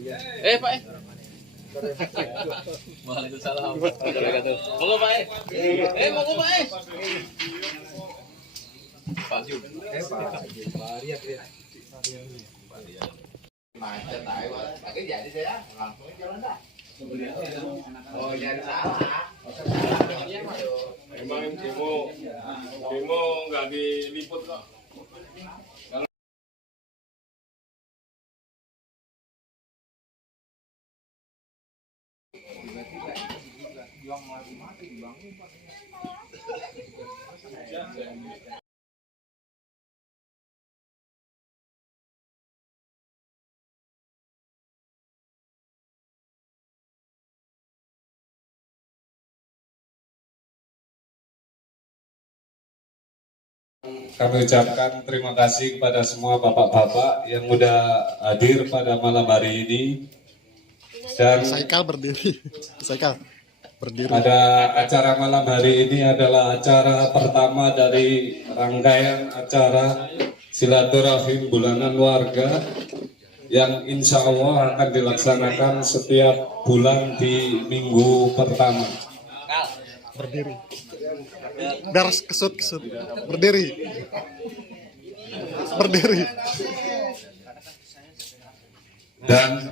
Pak. Waalaikumsalam. Monggo Pak. Monggo Pak. Pak Ju. Macet aja, pakai jadi saya langsung jalan dah. Oh jadi salah. Emang demo nggak diliput kok. Kami ucapkan terima kasih kepada semua bapak-bapak yang sudah hadir pada malam hari ini. Dan pada acara malam hari ini adalah acara pertama dari rangkaian acara silaturahim bulanan warga yang insya Allah akan dilaksanakan setiap bulan di minggu pertama. Berdiri. Beres kesut. Berdiri. Dan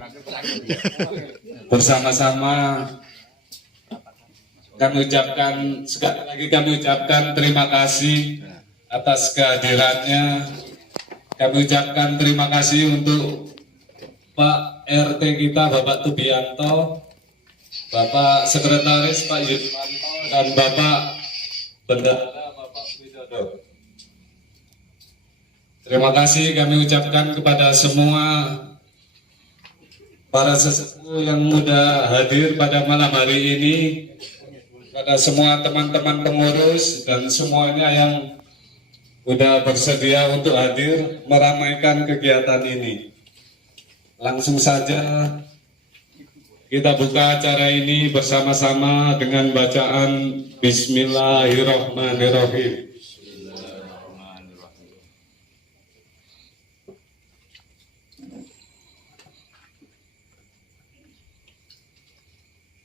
bersama-sama sekali lagi kami ucapkan terima kasih atas kehadirannya. Kami ucapkan terima kasih untuk Pak RT kita, Bapak Tubianto, Bapak Sekretaris Pak Yudwanto, dan Bapak Bendahara Bapak Widodo. Terima kasih kami ucapkan kepada semua para sesepuh yang sudah hadir pada malam hari ini, kepada semua teman-teman pengurus dan semuanya yang sudah bersedia untuk hadir meramaikan kegiatan ini. Langsung saja kita buka acara ini bersama-sama dengan bacaan Bismillahirrahmanirrahim.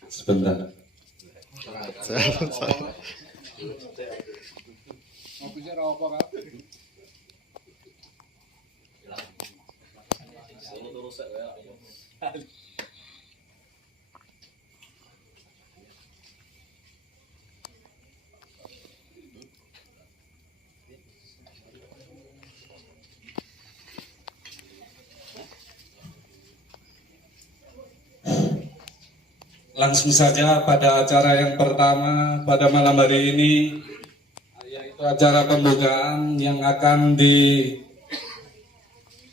Sebentar. Langsung saja pada acara yang pertama pada malam hari ini, yaitu acara pembukaan yang akan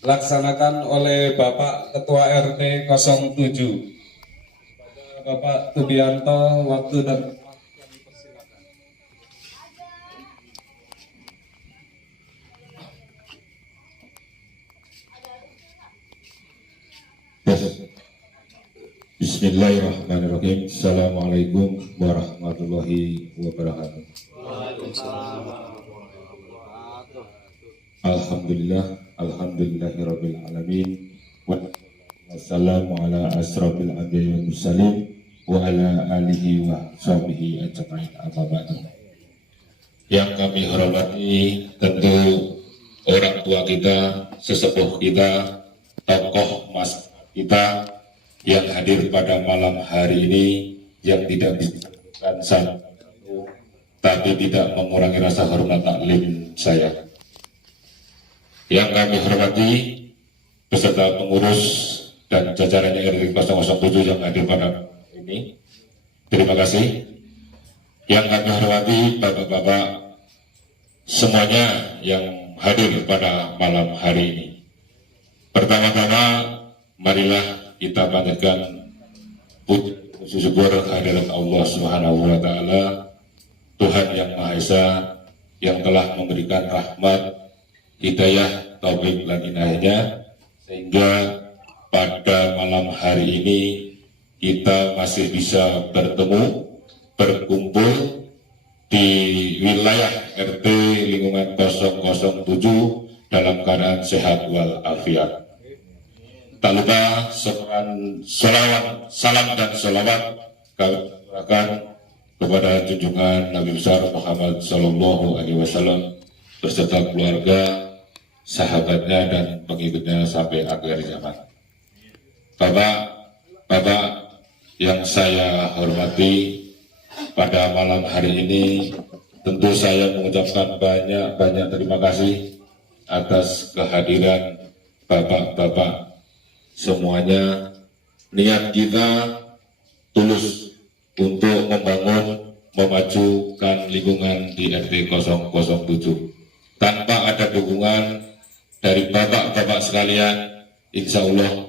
dilaksanakan oleh Bapak Ketua RT 07. Bapak Tubianto, waktu dan Bismillahirrahmanirrahim. Assalamualaikum warahmatullahi wabarakatuh. Alhamdulillahirabbil alamin. Wassalamu ala asrofil anbiya'i wal mursalin wa ala alihi wa sahbihi ajma'in. Amma ba'du. Yang kami hormati tentu orang tua kita, sesepuh kita, tokoh mas kita yang hadir pada malam hari ini, yang tidak disebutkan satu, tapi tidak mengurangi rasa hormat taklim saya. Yang kami hormati beserta pengurus dan jajarannya RT 007 yang hadir pada ini, terima kasih. Yang kami hormati bapak-bapak semuanya yang hadir pada malam hari ini. Pertama-tama, marilah kita panjatkan puji syukur kehadirat Allah Subhanahu wa taala, Tuhan yang Maha Esa, yang telah memberikan rahmat, hidayah, taufik dan inayahnya, sehingga pada malam hari ini kita masih bisa bertemu, berkumpul di wilayah RT lingkungan 007 dalam keadaan sehat walafiat. tak lupa salam dan sholawat kami aturkan kepada junjungan Nabi besar Muhammad Sallallahu Alaihi Wasallam beserta keluarga, sahabatnya dan pengikutnya sampai akhir zaman. Bapak yang saya hormati, pada malam hari ini tentu saya mengucapkan banyak terima kasih atas kehadiran bapak-bapak semuanya. Niat kita tulus untuk membangun, memajukan lingkungan di RT 007. Tanpa ada dukungan dari bapak-bapak sekalian, insya Allah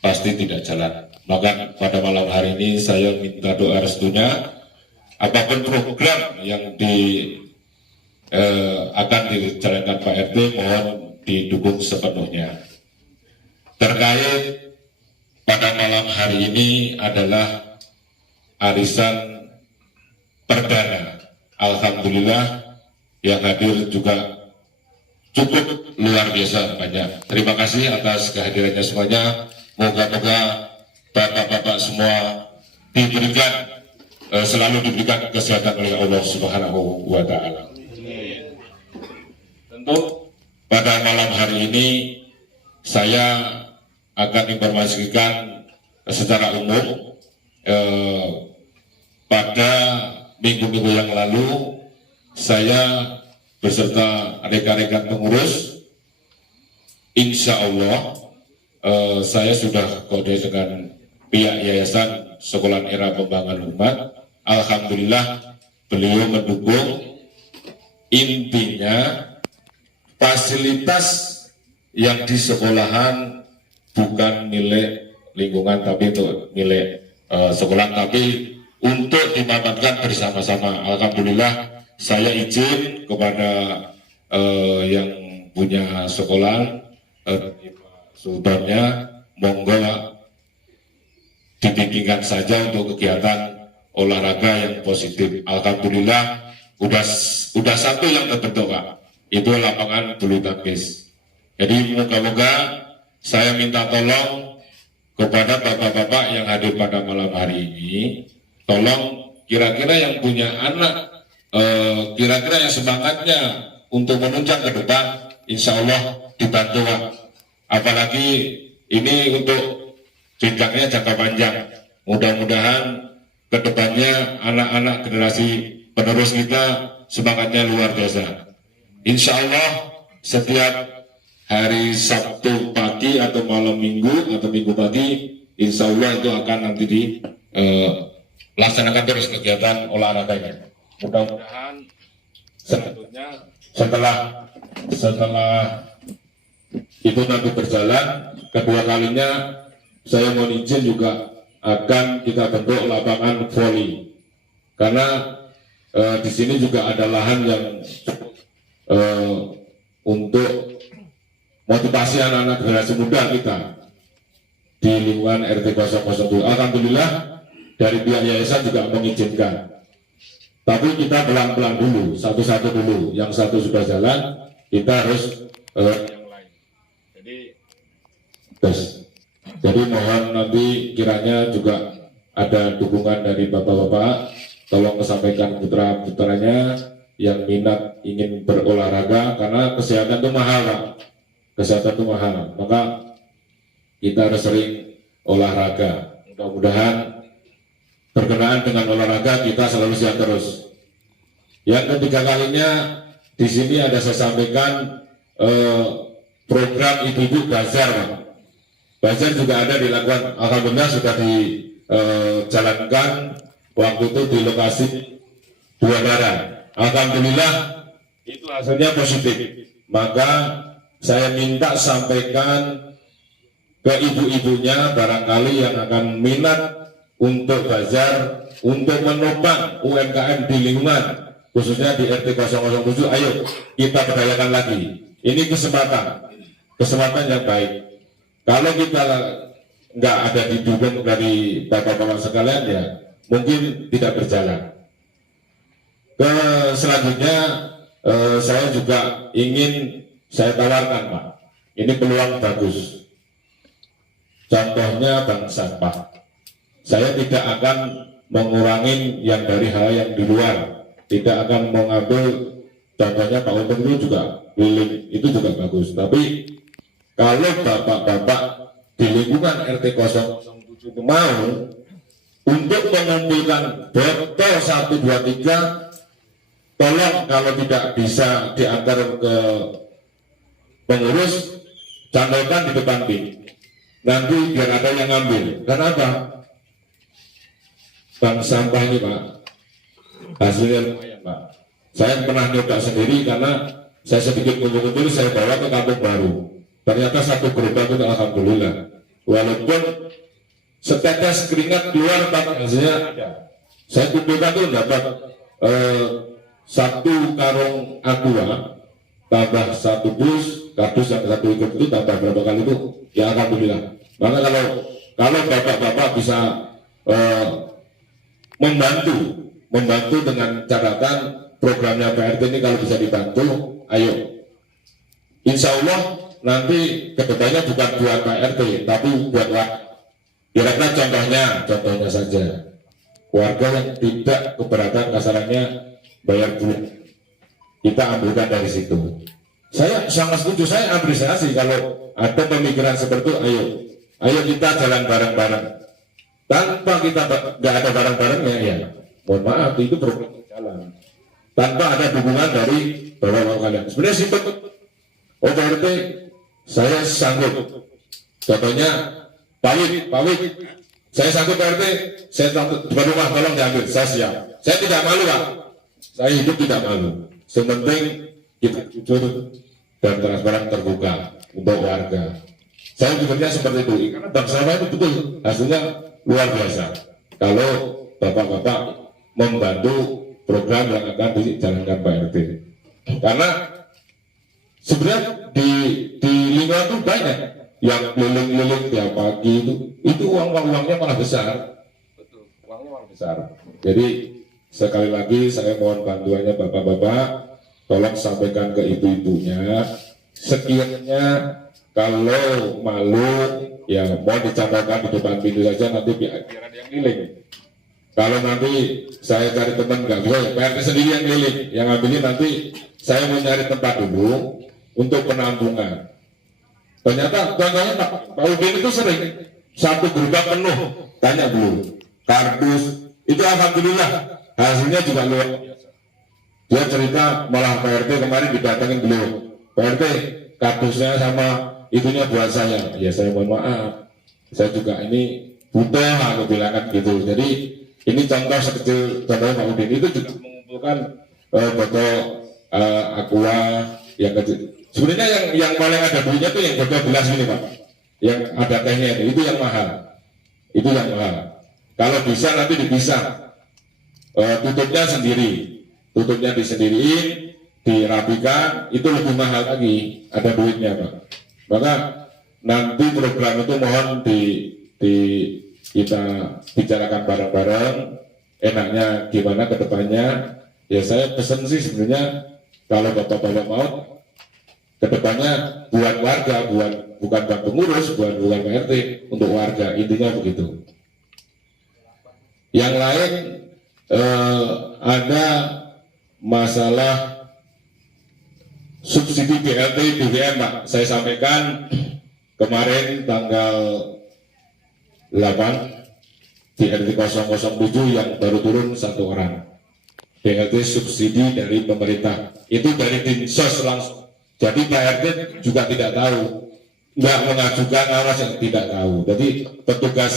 pasti tidak jalan. Maka pada malam hari ini saya minta doa restunya, apapun program yang akan dijalankan Pak RT, mohon didukung sepenuhnya. Terkait pada malam hari ini adalah arisan perdana. Alhamdulillah yang hadir juga cukup luar biasa banyak. Terima kasih atas kehadirannya semuanya. Moga-moga bapak-bapak semua selalu diberikan kesehatan oleh Allah Subhanahu wa Ta'ala. Tentu pada malam hari ini saya akan informasikan secara umum. Pada minggu-minggu yang lalu saya beserta rekan-rekan pengurus, insya Allah saya sudah kode dengan pihak Yayasan Sekolah Era Pembangunan Umat. Alhamdulillah beliau mendukung. Intinya fasilitas yang di sekolahan bukan milik lingkungan tapi itu milik sekolah, tapi untuk dimanfaatkan bersama-sama. Alhamdulillah saya izin kepada yang punya sekolah, sultannya, monggo dibimbingkan saja untuk kegiatan olahraga yang positif. Alhamdulillah udah satu yang terbentuk Pak, itu lapangan bulu tangkis. Jadi moga-moga saya minta tolong kepada bapak-bapak yang hadir pada malam hari ini, tolong kira-kira yang punya anak, kira-kira yang semangatnya untuk menunjang ke depan, insya Allah dibantu Pak. Apalagi ini untuk jenjangnya jangka panjang. Mudah-mudahan ke depannya anak-anak generasi penerus kita semangatnya luar biasa. Insya Allah setiap hari Sabtu pagi atau malam minggu atau minggu pagi, insya Allah itu akan nanti dilaksanakan terus kegiatan olahraganya. Mudah-mudahan selanjutnya setelah itu nanti berjalan, kedua kalinya saya mohon izin juga akan kita bentuk lapangan voli, karena di sini juga ada lahan yang untuk motivasi anak-anak generasi muda kita di lingkungan RT 007. Alhamdulillah dari pihak yayasan juga mengizinkan, tapi kita pelan-pelan dulu, satu-satu dulu. Yang satu sudah jalan, kita harus yang lain. Jadi mohon nanti kiranya juga ada dukungan dari bapak-bapak, tolong kesampaikan putra-putranya yang minat ingin berolahraga, karena kesehatan itu mahal Pak. Kesehatan itu mahal, maka kita harus sering olahraga. Mudah-mudahan berkenaan dengan olahraga kita selalu sehat terus. Yang ketiga kalinya di sini ada saya sampaikan program ibu-ibu bazar Pak. Bazar juga ada dilakukan, alhamdulillah sudah dijalankan waktu itu di lokasi Dua Barat. Alhamdulillah itu hasilnya positif. Maka saya minta sampaikan ke ibu-ibunya barangkali yang akan minat untuk bazar, untuk menopang UMKM di lingkungan, khususnya di RT 007, ayo kita berdayakan lagi. Ini kesempatan yang baik. Kalau kita nggak ada didukung dari bapak-bapak sekalian, ya mungkin tidak berjalan. Selanjutnya saya juga ingin saya tawarkan Pak, ini peluang bagus. Contohnya bank sampah. Saya tidak akan mengurangi yang dari hal yang di luar. Tidak akan mengambil, contohnya Pak Untung itu juga keliling, itu juga bagus. Tapi kalau bapak-bapak di lingkungan RT 007 itu mau untuk mengumpulkan botol 1, 2, 3, tolong kalau tidak bisa diantar ke pengurus, candelkan di depan tim. Nanti biar ada yang ngambil. Karena apa? Bank sampah ini Pak, hasilnya lumayan Pak. Saya pernah nyoba sendiri karena saya sedikit kumpul-kumpul, saya bawa ke kampung baru. Ternyata satu gerobak itu alhamdulillah. Walaupun setetes keringat keluar, Pak, hasilnya ada. Saya kumpulkan itu dapat 1 karung aqua tambah 1 dus, kardus yang 1 ikut itu tambah berapa kali itu? Ya alhamdulillah. Maka kalau bapak-bapak bisa membantu dengan catatan programnya PRT ini kalau bisa dibantu, ayo. Insya Allah nanti kedepannya bukan buat PRT, tapi buat warga. Kira-kira contohnya saja, warga yang tidak keberatan kasarannya bayar bulan, kita ambilkan dari situ. Saya sangat setuju, saya apresiasi kalau ada pemikiran seperti itu. Ayo kita jalan bareng-bareng. Tanpa kita nggak ada bareng-barengnya, ya mohon maaf, itu program jalan tanpa ada dukungan dari bapak-bapak kalian. Sebenarnya simpel. Oh PRT, saya sanggup. Contohnya Pak Wid, saya sanggup PRT, saya depan rumah tolong diambil, saya siap. Saya tidak malu Pak, saya hidup tidak malu. Sementing kita jujur dan transparan terbuka untuk warga. Saya pikirnya seperti itu, karena bangsa itu betul hasilnya luar biasa. Kalau bapak-bapak membantu program yang akan dijalankan PRT, karena sebenarnya di lingkungan itu banyak yang keliling-keliling tiap pagi itu uangnya malah besar. Betul, uangnya malah besar. Jadi sekali lagi saya mohon bantuannya bapak-bapak, tolong sampaikan ke ibu-ibunya, sekiranya kalau malu ya mau dicatatkan di depan pintu saja, nanti biar ada yang keliling. Kalau nanti saya cari teman nggak bisa, PRT sendiri yang keliling, yang ambilin nanti saya mau nyari tempat dulu untuk penampungan. Ternyata contohnya Pak Udin itu sering 1 gerobak penuh, tanya dulu kardus itu alhamdulillah hasilnya juga luar biasa. Dia cerita malah PRT kemarin didatangin beliau, PRT kardusnya sama itunya buat saya. Ya saya mohon maaf, saya juga ini butuh, aku bilang gitu. Jadi ini contoh sekecil contohnya Pak Udin itu juga mengumpulkan botol aqua yang kecil. Sebenarnya yang paling ada duitnya tuh yang botol gelas ini Pak, yang ada tehnya itu yang mahal. Itu yang mahal. Kalau bisa nanti dipisah, tutupnya sendiri, tutupnya disendiriin, dirapikan, itu lebih mahal lagi, ada duitnya Pak. Maka nanti program itu mohon kita bicarakan bareng-bareng, enaknya gimana ke depannya. Ya saya pesan sih sebenarnya kalau bapak-bapak mau ke depannya buat warga, bukan pengurus, bukan PRT, untuk warga, intinya begitu. Yang lain ada masalah subsidi BLT BBM Pak, saya sampaikan kemarin tanggal 8 di RT 007 yang baru turun 1 orang BLT subsidi dari pemerintah, itu dari Dinsos langsung. Jadi PRT juga tidak tahu, nggak mengajukan awas yang tidak tahu. Jadi petugas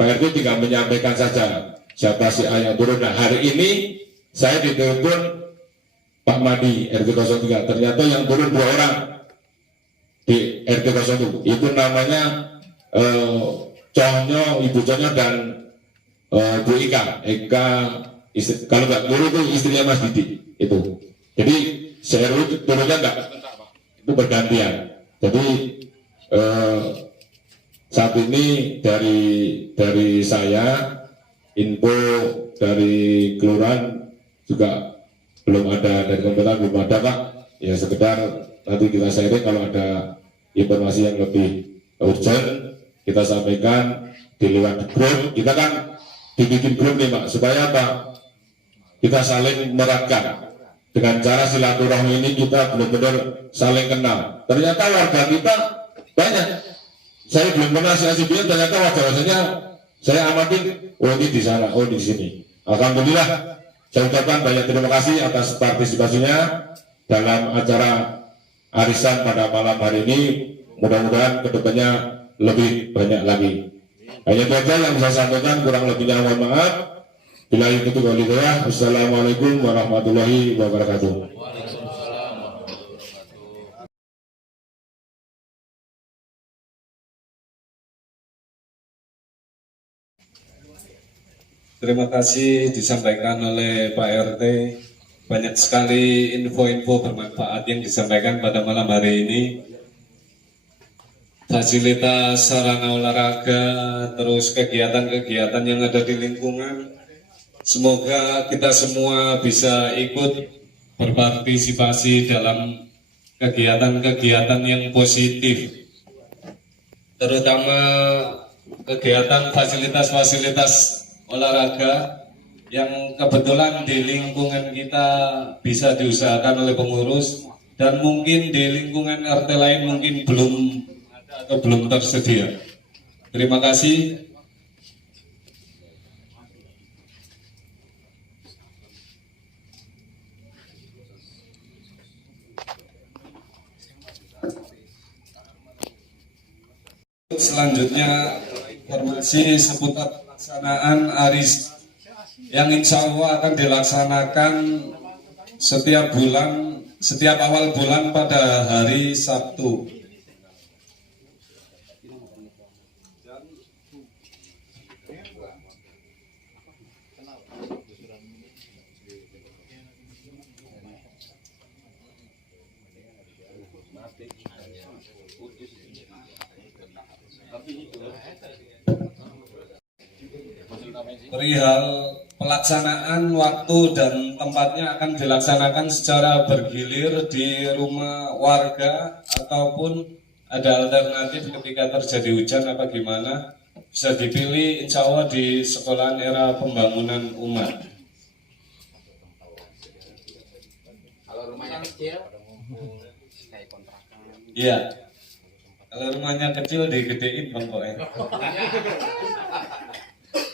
PRT tinggal menyampaikan saja siapa si A yang turun. Nah hari ini saya ditelepon Pak Madi RT 03, ternyata yang turun 2 orang di RT 01. Itu namanya Conyo, Ibu Conyo dan Bu Ika. Kalau nggak turun itu istrinya Mas Didi itu. Jadi saya turunnya nggak, itu bergantian. Jadi saat ini dari saya info dari kelurahan juga belum ada, dari pemerintah belum ada Pak. Ya sekedar nanti kita sharing kalau ada informasi yang lebih urgent kita sampaikan di lewat grup. Kita kan dibikin grup nih Pak, supaya apa? Kita saling meratkan. Dengan cara silaturahmi ini kita benar-benar saling kenal. Ternyata warga kita banyak. Saya belum pernah dia, ternyata wajah-wajahnya saya amatin. Oh ini di sana, oh di sini. Alhamdulillah, saya ucapkan banyak terima kasih atas partisipasinya dalam acara arisan pada malam hari ini. Mudah-mudahan kedepannya lebih banyak lagi. Hanya itu saja yang saya sampaikan, kurang lebihnya mohon maaf. Bila itu walidayah, Assalamualaikum warahmatullahi wabarakatuh. Terima kasih disampaikan oleh Pak RT. Banyak sekali info-info bermanfaat yang disampaikan pada malam hari ini. Fasilitas sarana olahraga, terus kegiatan-kegiatan yang ada di lingkungan. Semoga kita semua bisa ikut berpartisipasi dalam kegiatan-kegiatan yang positif, terutama kegiatan fasilitas-fasilitas olahraga yang kebetulan di lingkungan kita bisa diusahakan oleh pengurus, dan mungkin di lingkungan RT lain mungkin belum ada atau belum tersedia. Terima kasih. Selanjutnya informasi seputar pelaksanaan aris yang insya Allah akan dilaksanakan setiap awal bulan pada hari Sabtu. Perihal pelaksanaan waktu dan tempatnya akan dilaksanakan secara bergilir di rumah warga, ataupun ada alternatif ketika terjadi hujan apa gimana, bisa dipilih insya Allah di sekolahan era pembangunan umat. Kalau rumahnya kecil, Iya, kalau rumahnya kecil digedein Bang Boe.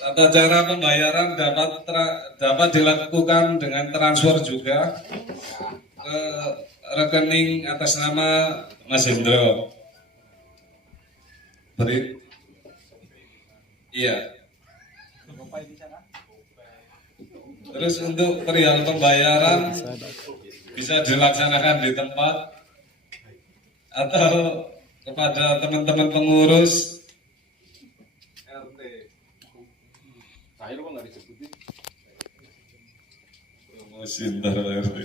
Tata cara pembayaran dapat dilakukan dengan transfer juga ke rekening atas nama Mas Hendro. Iya. Terus untuk perihal pembayaran bisa dilaksanakan di tempat atau kepada teman-teman pengurus RT. Saya lupa nggak disebutin. Promosi ntar RT.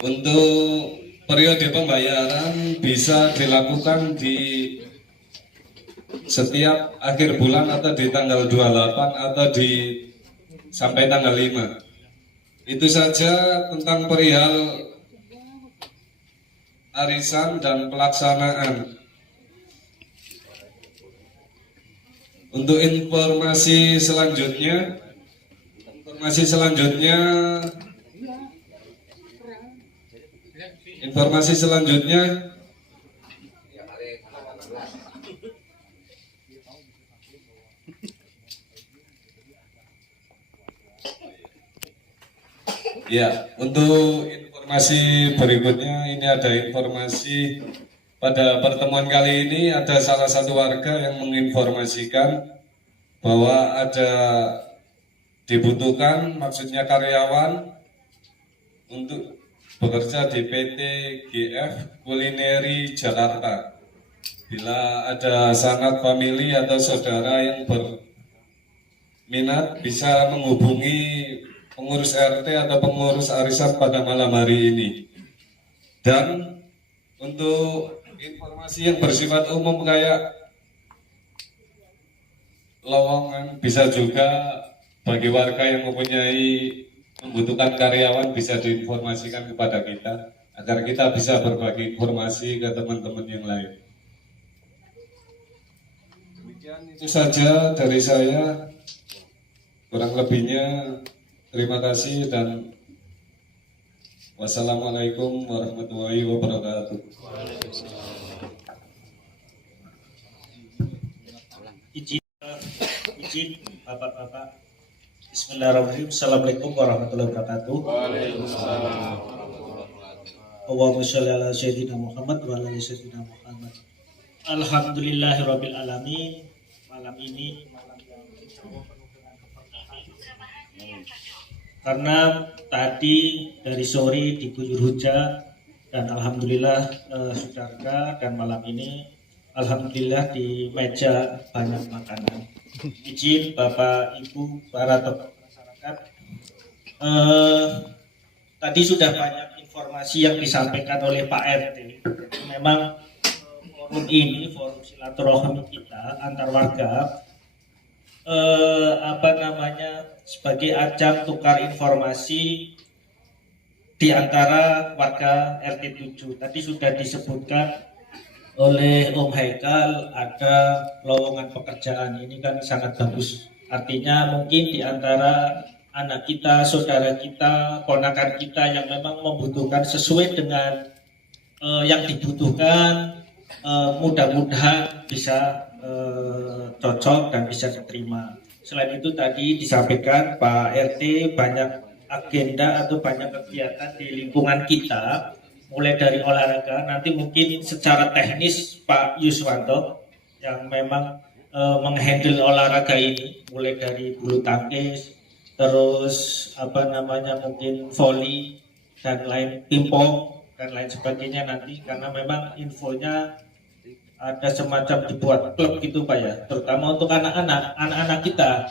Untuk periode pembayaran bisa dilakukan di setiap akhir bulan atau di tanggal 28 atau sampai tanggal 5. Itu saja tentang perihal arisan dan pelaksanaan. Untuk informasi selanjutnya ya, untuk informasi berikutnya, ini ada informasi pada pertemuan kali ini ada salah satu warga yang menginformasikan bahwa ada dibutuhkan, maksudnya karyawan untuk bekerja di PT GF Kulineri Jakarta. Bila ada sanak famili atau saudara yang berminat bisa menghubungi pengurus RT atau pengurus arisan pada malam hari ini. Dan untuk informasi yang bersifat umum kayak lowongan bisa juga bagi warga yang membutuhkan karyawan bisa diinformasikan kepada kita agar kita bisa berbagi informasi ke teman-teman yang lain. Demikian itu saja dari saya. Kurang lebihnya terima kasih dan wassalamualaikum warahmatullahi wabarakatuh. Izin Bapak-bapak. Bismillahirrahmanirrahim. Assalamualaikum warahmatullahi wabarakatuh. Waalaikumsalam. Allahumma sholli ala sayyidina Muhammad wa ala ali sayyidina Muhammad. Alhamdulillahirabbil alamin. Malam ini malam yang penuh dengan keberkahan. Karena tadi dari sore diguyur hujan dan alhamdulillah sudah reda, dan malam ini alhamdulillah di meja banyak makanan. Izin Bapak Ibu para tokoh masyarakat, tadi sudah banyak informasi yang disampaikan oleh Pak RT. Memang forum ini, forum silaturahmi kita antar warga, sebagai ajang tukar informasi di antara warga RT 7. Tadi sudah disebutkan oleh Om Haikal ada lowongan pekerjaan. Ini kan sangat bagus. Artinya mungkin di antara anak kita, saudara kita, ponakan kita yang memang membutuhkan sesuai dengan yang dibutuhkan, mudah-mudahan bisa cocok dan bisa diterima. Selain itu tadi disampaikan Pak RT banyak agenda atau banyak kegiatan di lingkungan kita, mulai dari olahraga. Nanti mungkin secara teknis Pak Yuswanto yang memang menghandle olahraga ini, mulai dari bulu tangkis, terus mungkin voli dan lain, pingpong dan lain sebagainya nanti, karena memang infonya ada semacam dibuat klub gitu Pak ya, terutama untuk anak-anak kita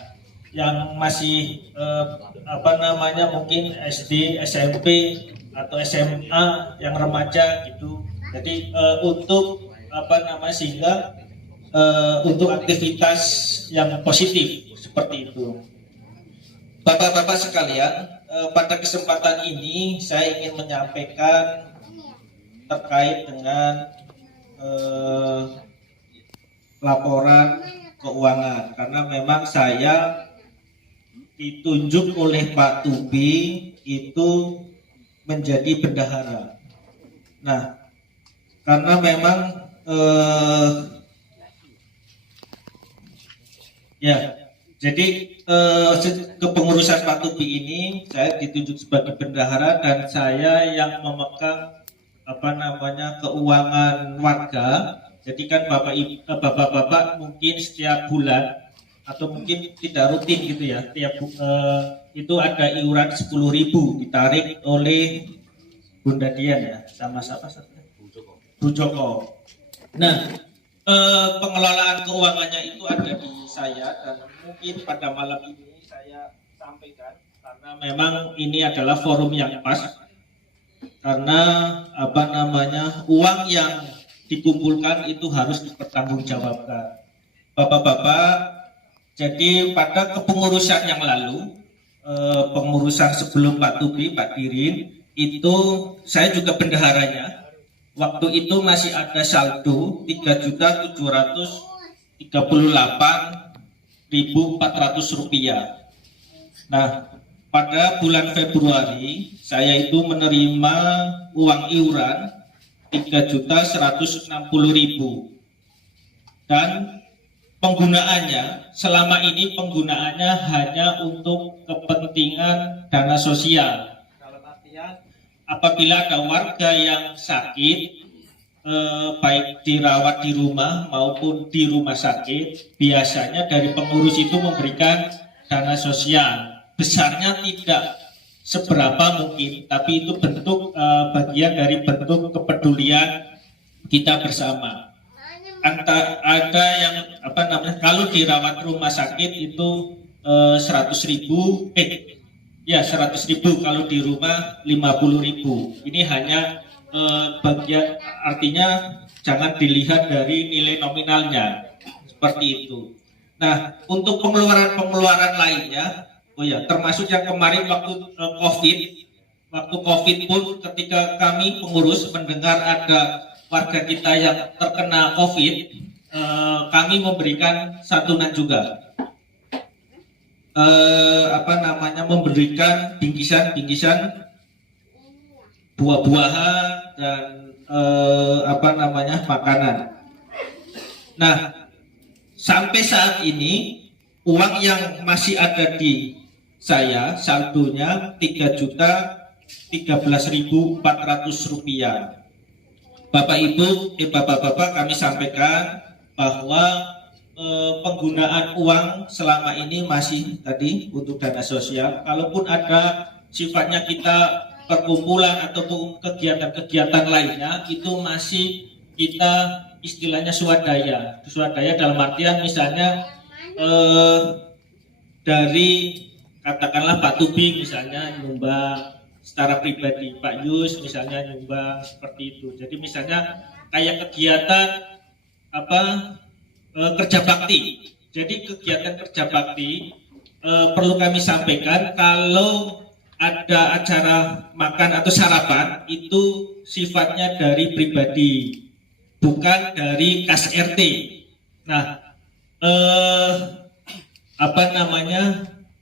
yang masih mungkin SD, SMP atau SMA yang remaja gitu. Jadi untuk sehingga untuk aktivitas yang positif seperti itu. Bapak-bapak sekalian, pada kesempatan ini saya ingin menyampaikan terkait dengan laporan keuangan, karena memang saya ditunjuk oleh Pak Tubi itu menjadi bendahara. Nah, karena memang jadi kepengurusan Pak Tubi ini saya ditunjuk sebagai bendahara dan saya yang memegang keuangan warga. Jadi kan bapak-bapak mungkin setiap bulan atau mungkin tidak rutin gitu ya, itu ada iuran 10.000 ditarik oleh Bunda Dian ya, sama siapa? Bu Joko. Nah, pengelolaan keuangannya itu ada di saya, dan mungkin pada malam ini saya sampaikan karena memang ini adalah forum yang pas. Karena uang yang dikumpulkan itu harus dipertanggungjawabkan. Bapak-bapak, jadi pada kepengurusan yang lalu, pengurusan sebelum Pak Tubi, Pak Dirin, itu saya juga bendaharanya. Waktu itu masih ada saldo 3.738.400 rupiah. Nah, pada bulan Februari saya itu menerima uang iuran 3.160.000, dan penggunaannya selama ini hanya untuk kepentingan dana sosial. Dalam artian apabila ada warga yang sakit, baik dirawat di rumah maupun di rumah sakit, biasanya dari pengurus itu memberikan dana sosial. Besarnya tidak seberapa mungkin, tapi itu bentuk bagian dari bentuk kepedulian kita bersama. Ada yang kalau dirawat rumah sakit itu 100.000, 100.000, kalau di rumah 50.000. Ini hanya bagian, artinya jangan dilihat dari nilai nominalnya seperti itu. Nah, untuk pengeluaran lainnya, oh ya, termasuk yang kemarin waktu COVID pun ketika kami pengurus mendengar ada warga kita yang terkena COVID, kami memberikan santunan juga. Memberikan bingkisan buah-buahan dan makanan. Nah, sampai saat ini uang yang masih ada di saya saldonya Rp3.013.400. Bapak-bapak kami sampaikan bahwa penggunaan uang selama ini masih tadi untuk dana sosial. Kalaupun ada sifatnya kita perkumpulan ataupun kegiatan-kegiatan lainnya, itu masih kita istilahnya swadaya. Swadaya dalam artian misalnya dari katakanlah Pak Tubi misalnya nyumbang secara pribadi, Pak Yus misalnya nyumbang seperti itu. Jadi misalnya kayak kegiatan kerja bakti. Jadi kegiatan kerja bakti perlu kami sampaikan, kalau ada acara makan atau sarapan itu sifatnya dari pribadi, bukan dari kas RT. Nah,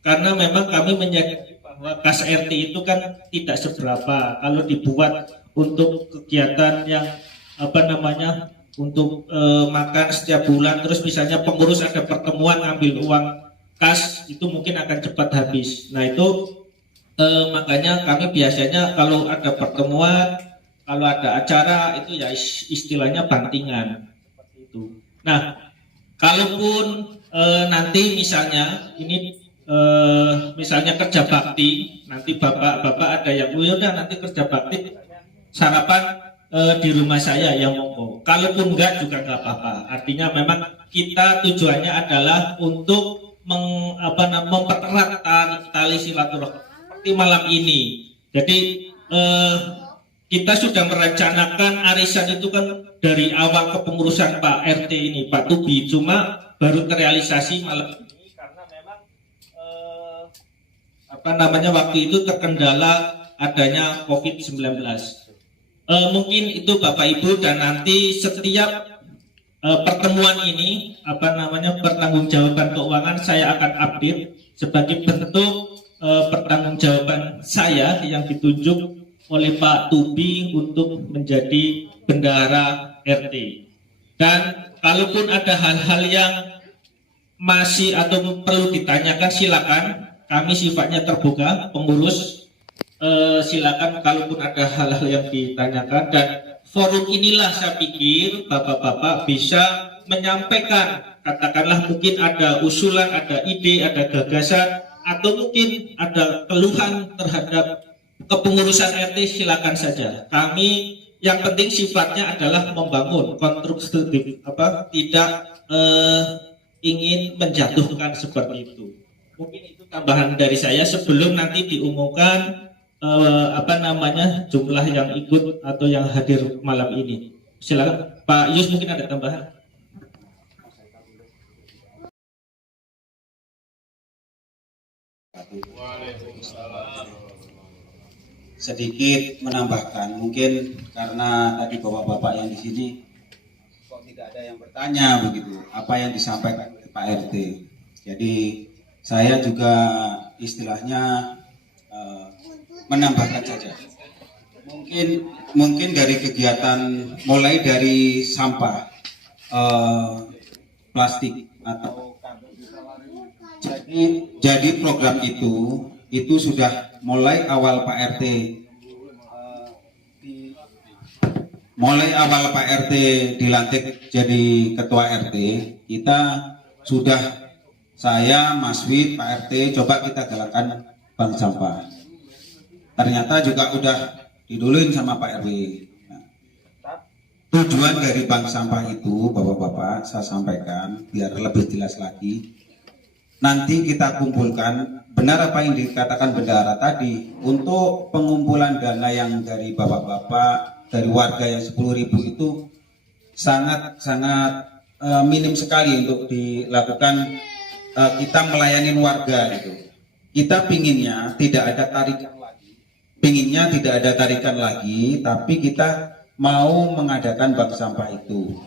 karena memang kami menyadari bahwa kas RT itu kan tidak seberapa kalau dibuat untuk kegiatan yang untuk makan setiap bulan, terus misalnya pengurus ada pertemuan ngambil uang kas, itu mungkin akan cepat habis. Nah itu makanya kami biasanya kalau ada pertemuan, kalau ada acara itu ya istilahnya bantingan itu. Nah, kalaupun nanti misalnya ini misalnya kerja bakti, nanti bapak-bapak ada yang udah nanti kerja bakti sarapan di rumah saya yang monggo. Kalaupun enggak juga enggak apa-apa. Artinya memang kita tujuannya adalah untuk mempererat tali silaturahmi seperti malam ini. Jadi kita sudah merencanakan arisan itu kan dari awal kepengurusan Pak RT ini, Pak Tubi, cuma baru terrealisasi malam ini karena memang waktu itu terkendala adanya COVID-19. Mungkin itu Bapak Ibu, dan nanti setiap pertemuan ini pertanggungjawaban keuangan saya akan update sebagai bentuk pertanggungjawaban saya yang ditunjuk oleh Pak Tubi untuk menjadi bendahara RT. Dan kalaupun ada hal-hal yang masih atau perlu ditanyakan, silakan, kami sifatnya terbuka, pengurus silakan kalaupun ada hal-hal yang ditanyakan. Dan forum inilah saya pikir bapak-bapak bisa menyampaikan, katakanlah mungkin ada usulan, ada ide, ada gagasan, atau mungkin ada keluhan terhadap kepengurusan RT, silakan saja. Kami yang penting sifatnya adalah membangun, konstruktif, tidak ingin menjatuhkan seperti itu. Mungkin itu tambahan dari saya sebelum nanti diumumkan jumlah yang ikut atau yang hadir malam ini. Silakan Pak Yus, mungkin ada tambahan. Sedikit menambahkan, mungkin karena tadi bapak-bapak yang di sini kok tidak ada yang bertanya begitu, apa yang disampaikan oleh Pak RT. Jadi saya juga istilahnya menambahkan saja. Mungkin dari kegiatan mulai dari sampah plastik atau jadi program itu sudah mulai awal Pak RT dilantik jadi ketua RT, kita sudah, saya, Mas Wid, Pak RT, coba kita galakan bank sampah. Ternyata juga udah diduluin sama Pak RW. Nah, tujuan dari bank sampah itu, bapak-bapak, saya sampaikan biar lebih jelas lagi. Nanti kita kumpulkan, benar apa yang dikatakan bendahara tadi, untuk pengumpulan dana yang dari bapak-bapak dari warga yang 10.000 itu sangat minim sekali untuk dilakukan kita melayani warga gitu. Kita pinginnya tidak ada tarikan lagi, tapi kita mau mengadakan bank sampah itu.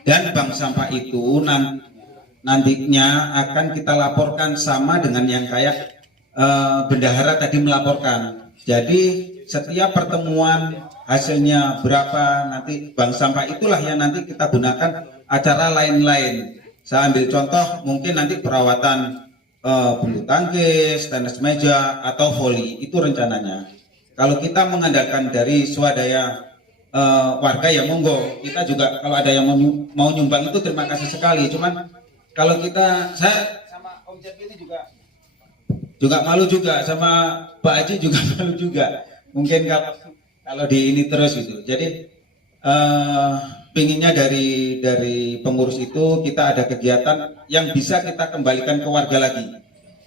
Dan bank sampah itu nantinya akan kita laporkan sama dengan yang kayak bendahara tadi melaporkan. Jadi setiap pertemuan hasilnya berapa, nanti bank sampah itulah yang nanti kita gunakan acara lain-lain. Saya ambil contoh mungkin nanti perawatan bulu tangkis, tenis meja atau voli, itu rencananya. Kalau kita mengandalkan dari swadaya warga ya monggo, kita juga kalau ada yang mau nyumbang itu terima kasih sekali. Cuman kalau saya sama Om Jep ini juga malu juga, sama Pak Haji juga malu juga. Mungkin kalau di ini terus gitu. Jadi pinginnya dari pengurus itu kita ada kegiatan yang bisa kita kembalikan ke warga lagi.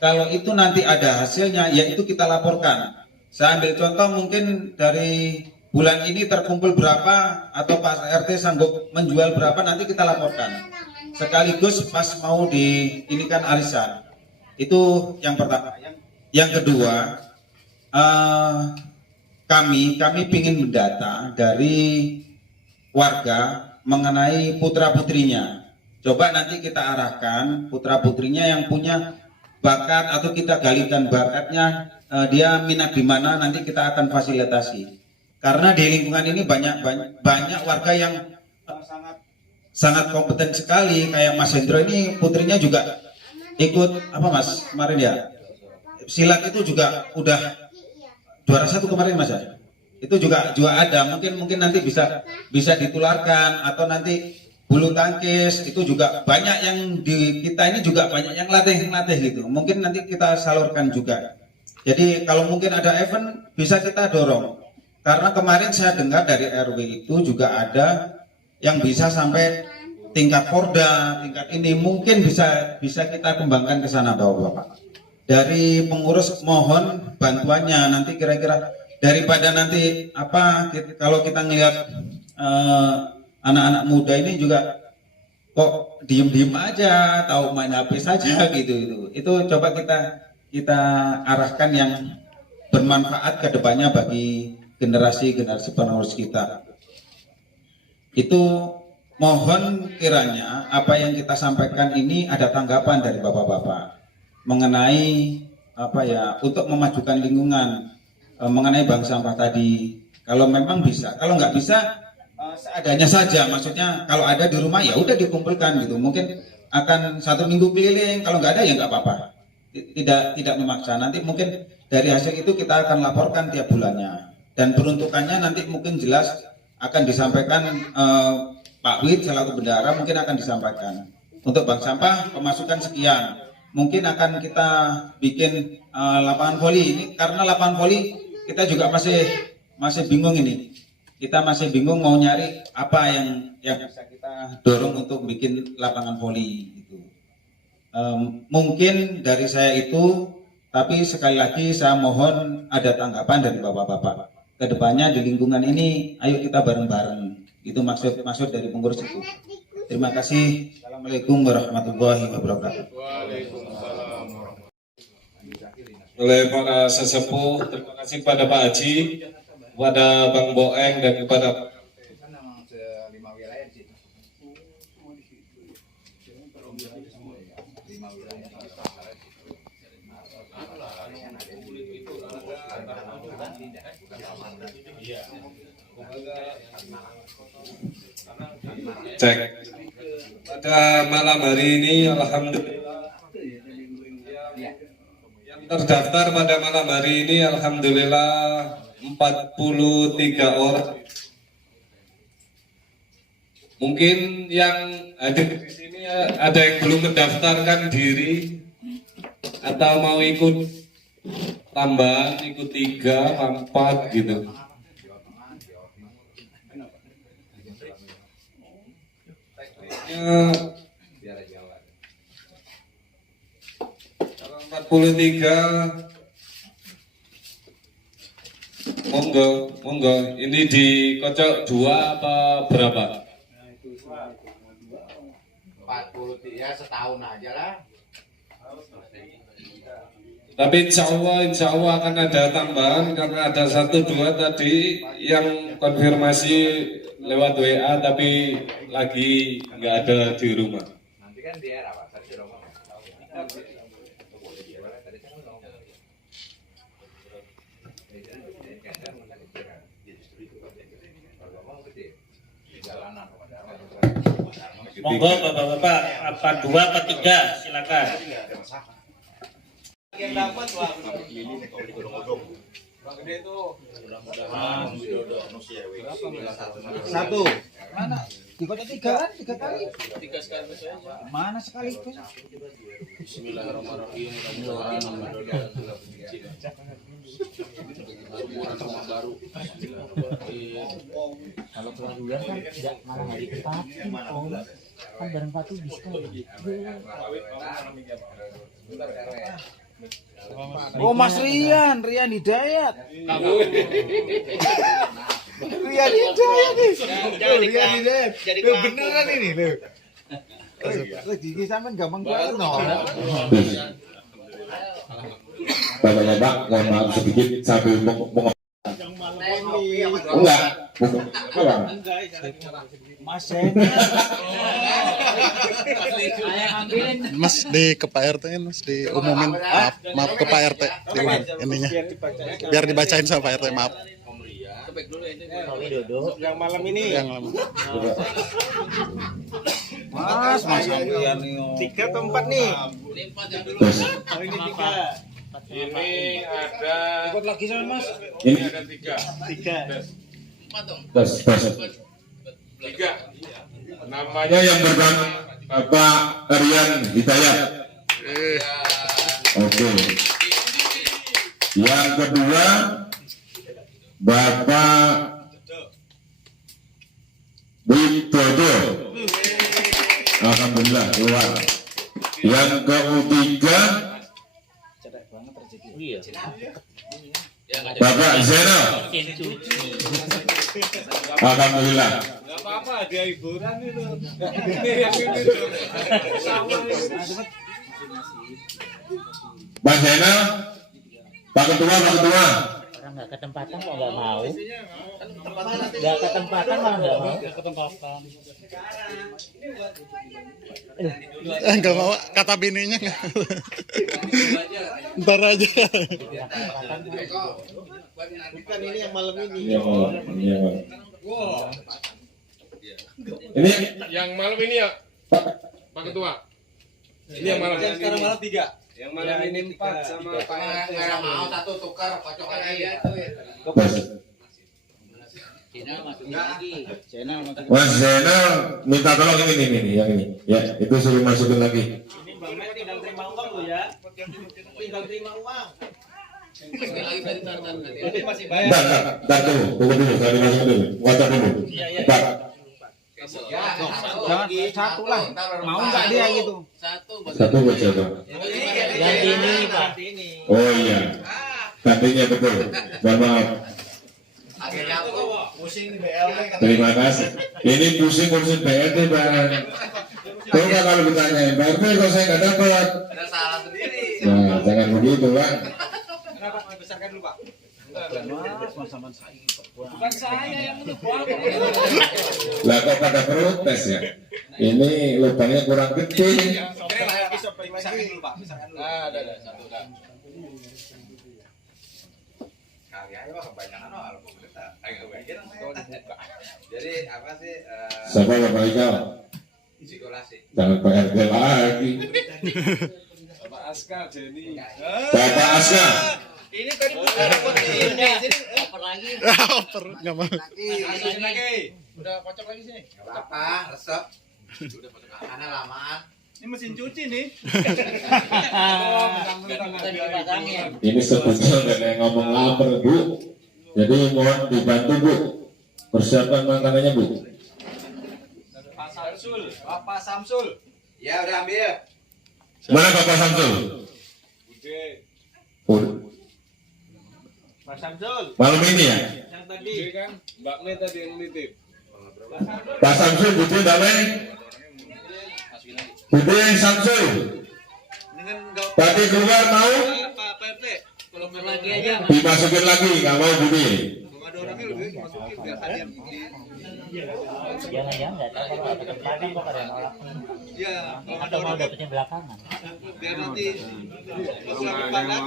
Kalau itu nanti ada hasilnya, ya itu kita laporkan. Saya ambil contoh mungkin dari bulan ini terkumpul berapa atau Pak RT sanggup menjual berapa, nanti kita laporkan. Sekaligus pas mau ini kan arisan. Itu yang pertama. Yang kedua, kami ingin mendata dari warga mengenai putra putrinya. Coba nanti kita arahkan putra putrinya yang punya bakat atau kita galikan bakatnya, dia minat di mana, nanti kita akan fasilitasi. Karena di lingkungan ini banyak warga yang sangat kompeten sekali, kayak Mas Hendro ini putrinya juga ikut apa Mas kemarin ya, silat itu juga udah juara 1 kemarin Mas ya. Itu juga ada, mungkin nanti bisa ditularkan, atau nanti bulu tangkis itu juga banyak yang di kita ini juga banyak yang latih gitu. Mungkin nanti kita salurkan juga. Jadi kalau mungkin ada event bisa kita dorong. Karena kemarin saya dengar dari RW itu juga ada yang bisa sampai tingkat Porda, tingkat ini, mungkin bisa kita kembangkan ke sana Bapak-bapak. Dari pengurus mohon bantuannya, nanti kira-kira daripada nanti kalau kita ngelihat anak-anak muda ini juga kok diem-diem aja, tahu main HP saja gitu. Itu coba kita arahkan yang bermanfaat ke depannya bagi generasi penerus kita. Itu mohon kiranya apa yang kita sampaikan ini ada tanggapan dari bapak-bapak mengenai untuk memajukan lingkungan, mengenai bank sampah tadi. Kalau memang bisa, kalau nggak bisa seadanya saja. Maksudnya kalau ada di rumah ya udah dikumpulkan gitu. Mungkin akan 1 minggu keliling, kalau nggak ada ya nggak apa-apa. Tidak memaksa. Nanti mungkin dari hasil itu kita akan laporkan tiap bulannya. Dan peruntukannya nanti mungkin jelas akan disampaikan Pak Wid selaku bendahara, mungkin akan disampaikan. Untuk bank sampah pemasukan sekian. Mungkin akan kita bikin lapangan voli ini, karena lapangan voli kita juga masih bingung ini. Kita masih bingung mau nyari apa yang bisa kita dorong untuk bikin lapangan voli gitu. Mungkin dari saya itu, tapi sekali lagi saya mohon ada tanggapan dari bapak-bapak. Kedepannya di lingkungan ini, ayo kita bareng-bareng. Itu maksud dari pengurus itu. Terima kasih. Assalamualaikum warahmatullahi wabarakatuh. Oleh para sesepuh, terima kasih kepada Pak Haji, kepada Bang Boeng, dan kepada cek. Pada malam hari ini alhamdulillah yang terdaftar pada malam hari ini alhamdulillah 43 orang. Mungkin yang hadir di sini ada yang belum mendaftarkan diri atau mau ikut tambahan, ikut 3, 4 gitu. Kalau 43 monggo, monggo. Ini dikocok 2 apa berapa? 40 ya setahun aja lah. Tapi insya Allah akan ada tambahan karena ada 1-2 tadi yang konfirmasi lewat WA tapi lagi nggak ada di rumah. Nanti kan di era Pak, tadi sudah ngomong. Monggo Bapak-bapak, apa 2 apa 3 silakan. Satu. Mana? Dikocok 3 kan? 3 kali. 3 sekaligus aja. Mana sekaligus? Bismillahirrahmanirrahim. Kalau keluar bulan kan tidak malah hari ke-4 Om. Kan bareng Pati bisa. Oh Mas Rian Hidayat. Rian Hidayat nih. Rian Hidayat. Beneran ini loh. Gigi sampean gampang banget no. Bapak-bapak, mohon maaf sedikit sambil enggak, Mas di ke Pak RT kan Mas diumumin, maaf ke Pak RT diumumin ininya biar dibacain sama Pak RT, maaf. Yang malam ini. Yang lama. Mas Andrian nih. 3 atau 4 nih? Oh ini 3. Ini ada. Ikut lagi sama Mas. Ini ada 3. 3. tes. 3. Namanya Ya, yang pertama Bapak Rian Hidayat. Oke. Yang kedua Bapak Widodo. Alhamdulillah keluar. Yang ketiga Bapak Zainal. Alhamdulillah. Enggak apa-apa, dia hiburan itu. Pak Zainal. Pak Ketua. Orang nggak ketempatan kok nggak mau. Nggak ketempatan malah nggak mau. Enggak mau, kata bininya nggak. Ntar aja. Bukan ini yang malam ini. Iya, Pak. Ini Yang malam ini ya, Pak Ketua. Ini yang malam. Sekarang malam 3. Yang malam ini 4 sama Pak RT. Nggak mau satu tukar kocok lagi ya. Mas Zainal minta tolong ini yang ini. Ya, itu suruh masukin lagi. Ini Bang Met tinggal terima uang lo ya. Tinggal terima uang. Masih bayar. Bentar dulu, tunggu dulu, saya dimasukin dulu. Wajar dulu. Bentar. Jangan satu lah. Mau nggak dia gitu? Satu buat siapa? Ganti ini Pak. Oh iya. Gantinya betul. Mohon maaf. Akhirnya aku pusing di BLT. Terima kasih. Ini pusing ngurusin BLT, Bang. Tahu nggak kalau ditanyain, Bang, kok saya nggak dapat? Ada salah sendiri. Nah, jangan begitu, Bang. Kenapa besarkan dulu Pak? Bukan saya yang itu, Bang. Lah kok pada protes ya? Ini lubangnya kurang kecil. Besarkan dulu Pak. Besarkan dulu. Ada satu dah. Kalian mah kebanyakan kalau kita agak bagian. Jadi apa sih? Siapa Bapak Ikal? Psikolasi. Jangan Pak RT lagi. Bapak Aska, Jenny. Bapak Aska. Ini tadi bukan ini. Sini oper lagi. Oper nggak mau. Lagi. Udah kocok lagi sini. Nggak apa-apa, resep. Udah makannya lamaan. Ini mesin cuci nih. Ini sebetulnya nggak ada yang ngomong lapar, Bu. Jadi mohon dibantu, Bu. Persiapkan makanannya, Bu. Bapak Samsul. Ya udah ambil. Mana Bapak Samsul? Pak Samsul, Malam ini ya. yang tadi. kan Mbak Me tadi yang nitip. Pak Samsul, Bude damai. Bude Samsul. Tadi keluar mau Pak PRT, kalau lagi aja. dimasukin lagi, nggak mau Bude. Ada orangnya lebih masukin biar hadiah di. Jangan-jangan nggak tahu kalau ada tembakan kok ada nolak. Ya, kalau ada Atau mau orangnya dapetnya belakangan. biar nanti pas lagi pandang.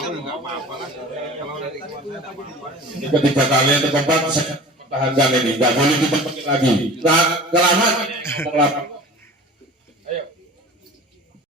Ini ketiga kali yang keempat saya pertahankan ini, nggak boleh dipakai lagi. Nah, kelamaan